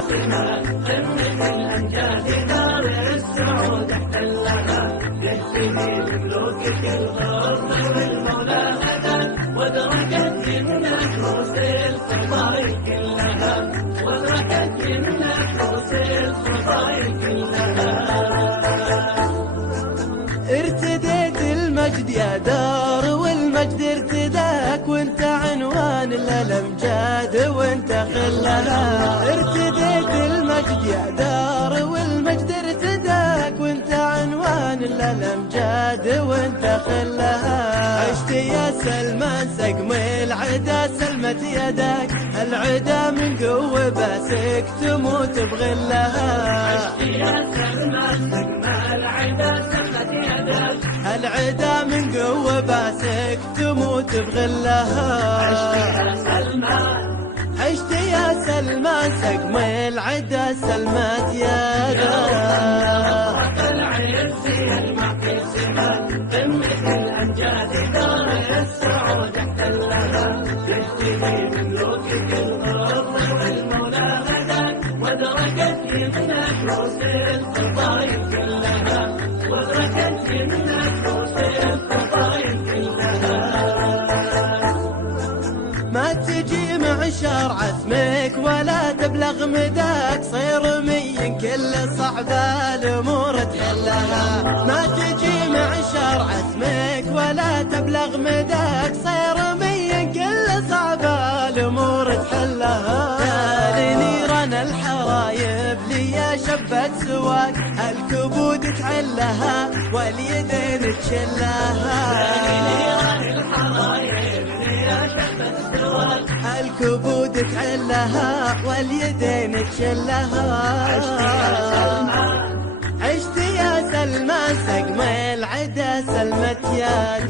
قمة الأمجاد دار السعود احتلها، يهتدي بملوكك الغر والمولى هدى، وادركت من نفوس الخطايا كلها، وادركت من نفوس الخطايا كلها. ارتديت المجد يا دار والمجد ارتداك، وانت عنوان الامجاد وانت خلها. ارتديت المجد يا دار والمجد ارتداك، وانت عنوان الامجاد وانت خلها. عشت يا سلمان سقم العدا سلمت يدك، العدا من قوة باسك تموت بغلها. عشت يا سلمان سقم العدا سلمت يدك، العدا من قوة باسك تموت بغلها. عشت يا سلمان سقم العدا سلمت يدك. العز المعتزمة قمة الأمجاد دار السعود احتلها، يهتدي بملوكك الغر والمولى غدا، وادركت من نفوس الخطايا كلها، وادركت من نفوس الخطايا كلها. ما تجي معشار عزمك ولا تبلغ مداك، صير مين كل صعبة الأمور تحلها. ما تجي معشار عزمك ولا تبلغ مداك، صير مين كل صعبة الأمور تحلها. لنيران الحرايب لي شبت سواك، الكبود تحلها واليدين تشلها. الكبود تحلها واليدين تشلها. عشت يا سلمان سقم العدا سلمت يده.